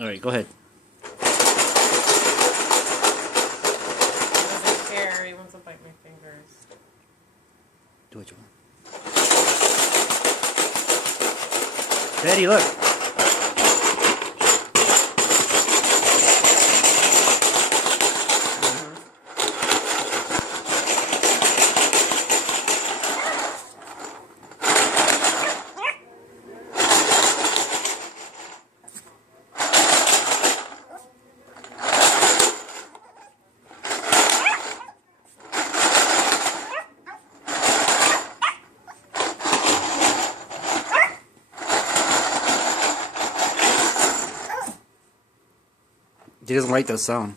Alright, go ahead. He doesn't care. He wants to bite my fingers. Do what you want. Daddy, look. He doesn't like that sound.